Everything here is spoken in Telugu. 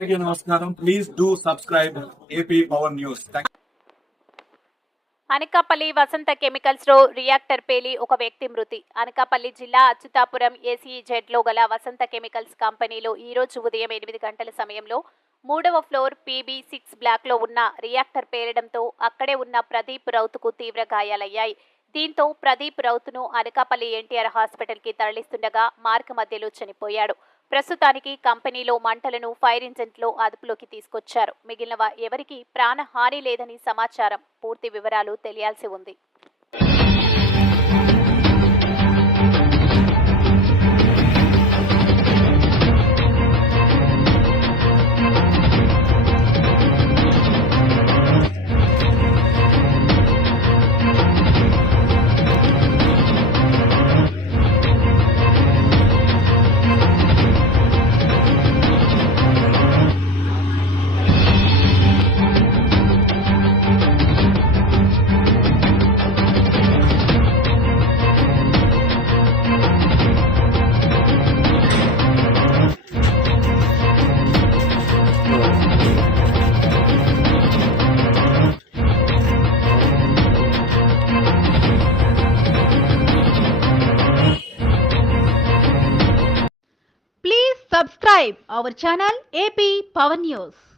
నమస్కారం. Please do subscribe AP power news. Anakapalli Vasantha chemicals లో రియాక్టర్ పేలి ఒక వ్యక్తి మృతి. అనకాపల్లి జిల్లా అచ్యుతాపురం ఏసీజెడ్ లో గల వసంత కెమికల్స్ కంపెనీలో ఈ రోజు ఉదయం 8 గంటల సమయంలో 3వ ఫ్లోర్ PB6 బ్లాక్ లో ఉన్న రియాక్టర్ పేలడంతో అక్కడే ఉన్న ప్రదీప్ రౌత్కు తీవ్ర గాయాలయ్యాయి. దీంతో ప్రదీప్ రౌత్ను అనకాపల్లి ఎన్టీఆర్ హాస్పిటల్కి తరలిస్తుండగా మార్గ మధ్యలో చనిపోయాడు. ప్రస్తుతానికి కంపెనీలో మంటలను ఫైర్ ఇంజిన్లో అదుపులోకి తీసుకొచ్చారు. మిగిలిన ఎవరికి ప్రాణహాని లేదని సమాచారం. పూర్తి వివరాలు తెలియాల్సి ఉంది. Please subscribe our channel AP Power News.